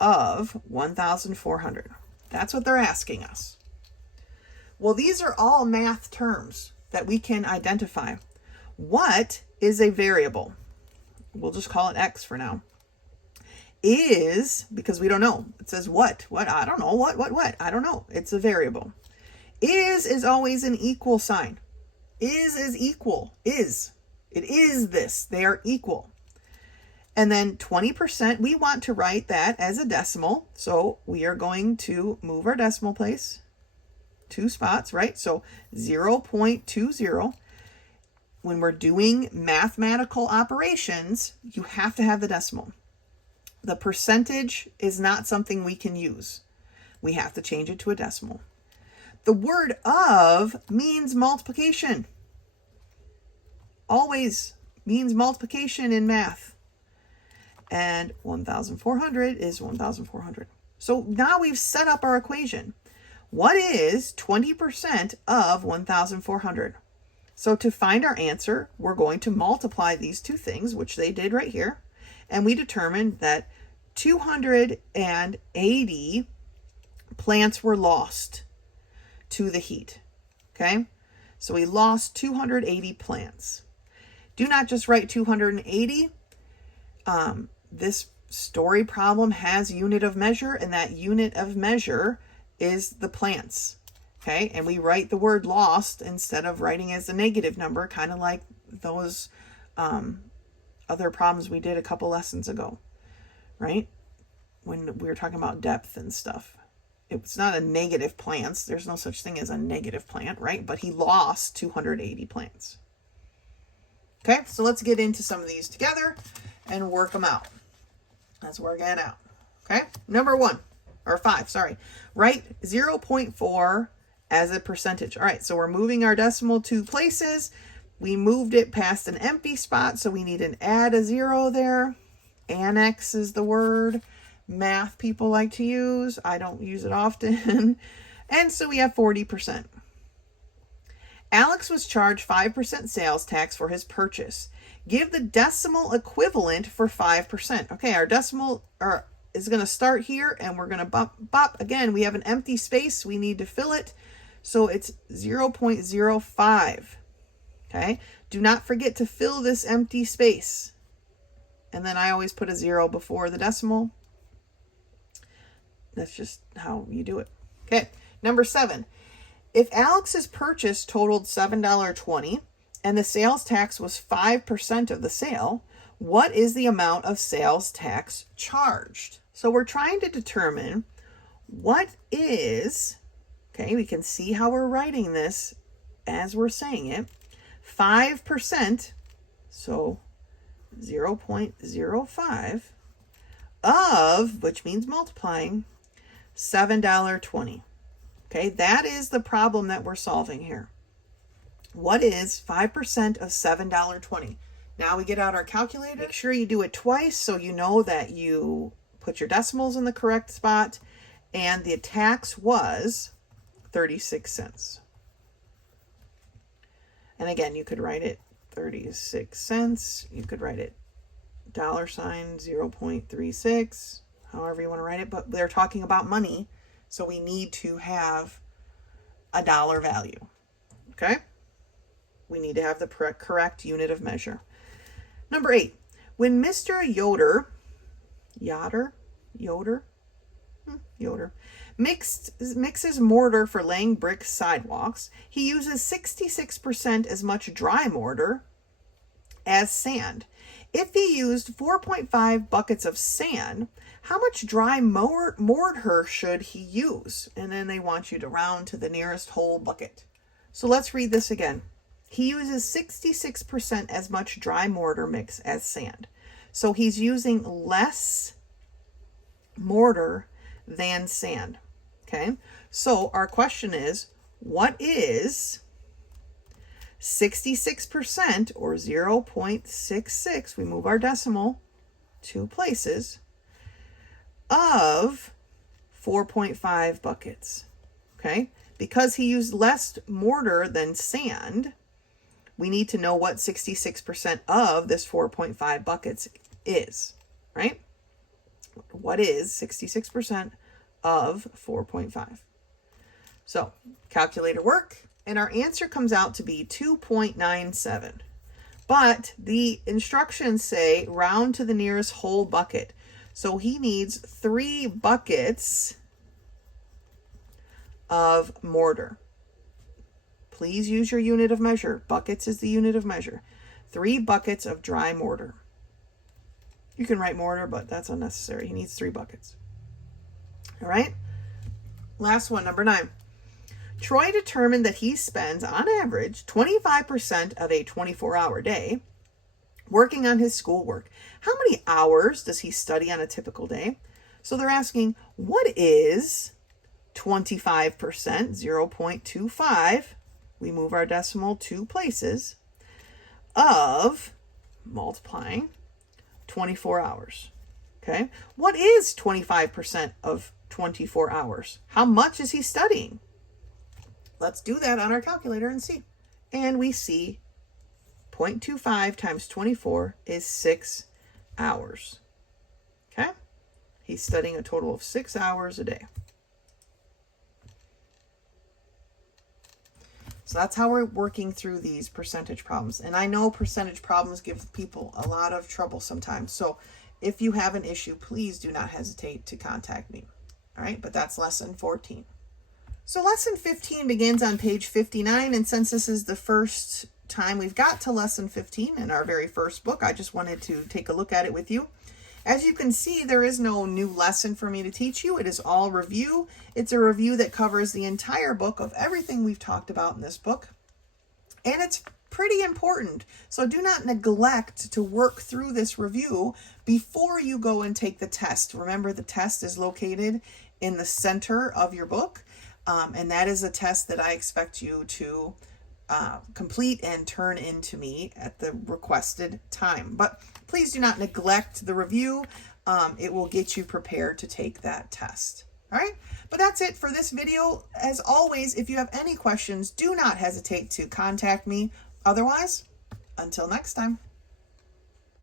of 1,400? That's what they're asking us. Well, these are all math terms that we can identify. What is a variable? We'll just call it X for now. Is, because we don't know. It says what? What? I don't know. What? I don't know. It's a variable. Is always an equal sign. Is equal. Is. It is this. They are equal. And then 20%, we want to write that as a decimal. So we are going to move our decimal place 2 spots, right? So 0.20. When we're doing mathematical operations, you have to have the decimal. The percentage is not something we can use. We have to change it to a decimal. The word of means multiplication. Always means multiplication in math. And 1,400 is 1,400. So now we've set up our equation. What is 20% of 1,400? So to find our answer, we're going to multiply these two things, which they did right here. And we determined that 280 plants were lost to the heat. Okay? So we lost 280 plants. Do not just write 280. This story problem has unit of measure, and that unit of measure is the plants. Okay, and we write the word lost instead of writing as a negative number, kind of like those other problems we did a couple lessons ago, right? When we were talking about depth and stuff. It's not a negative plants. There's no such thing as a negative plant, right? But he lost 280 plants. Okay, so let's get into some of these together and work them out. Let's work it out. Okay, number 5, write 0.4 as a percentage. All right, so we're moving our decimal 2 places. We moved it past an empty spot, so we need to add a 0 there. Annex is the word math people like to use. I don't use it often. And so we have 40%. Alex was charged 5% sales tax for his purchase. Give the decimal equivalent for 5%. Okay, our decimal is going to start here, and we're going to bop. Again, we have an empty space. We need to fill it. So it's 0.05. Okay, do not forget to fill this empty space. And then I always put a 0 before the decimal. That's just how you do it. Okay, number 7. If Alex's purchase totaled $7.20 and the sales tax was 5% of the sale, what is the amount of sales tax charged? So we're trying to determine what is, okay, we can see how we're writing this as we're saying it, 5%, so 0.05 of, which means multiplying, $7.20. Okay, that is the problem that we're solving here. What is 5% of $7.20? Now we get out our calculator. Make sure you do it twice so you know that you put your decimals in the correct spot. And the tax was 36 cents. And again, you could write it 36 cents. You could write it $0.36, however you want to write it. But they're talking about money, so we need to have a dollar value. Okay? We need to have the correct unit of measure. Number 8, when Mr. Yoder mixes mortar for laying brick sidewalks, he uses 66% as much dry mortar as sand. If he used 4.5 buckets of sand, how much dry mortar should he use? And then they want you to round to the nearest whole bucket. So let's read this again. He uses 66% as much dry mortar mix as sand. So he's using less mortar than sand. Okay, so our question is, what is 66% or 0.66, we move our decimal 2 places, of 4.5 buckets. Okay? Because he used less mortar than sand, we need to know what 66% of this 4.5 buckets is, right? What is 66% of 4.5? So, calculator work, and our answer comes out to be 2.97. But the instructions say round to the nearest whole bucket. So he needs 3 buckets of mortar. Please use your unit of measure. Buckets is the unit of measure. 3 buckets of dry mortar. You can write mortar, but that's unnecessary. He needs 3 buckets. All right. Last one, number 9. Troy determined that he spends, on average, 25% of a 24-hour day working on his schoolwork. How many hours does he study on a typical day? So they're asking, what is 25%, 0.25, we move our decimal 2 places, of multiplying 24 hours. Okay, what is 25% of 24 hours? How much is he studying? Let's do that on our calculator and see. And we see 0.25 times 24 is 6 hours. Okay, he's studying a total of 6 hours a day. So that's how we're working through these percentage problems. And I know percentage problems give people a lot of trouble sometimes. So if you have an issue, please do not hesitate to contact me. All right, but that's lesson 14. So lesson 15 begins on page 59. And since this is the first time we've got to lesson 15 in our very first book, I just wanted to take a look at it with you. As you can see, there is no new lesson for me to teach you. It is all review. It's a review that covers the entire book of everything we've talked about in this book. And it's pretty important. So do not neglect to work through this review before you go and take the test. Remember, the test is located in the center of your book. And that is a test that I expect you to complete and turn in to me at the requested time. But please do not neglect the review. It will get you prepared to take that test. All right, but that's it for this video. As always, if you have any questions, do not hesitate to contact me. Otherwise, until next time.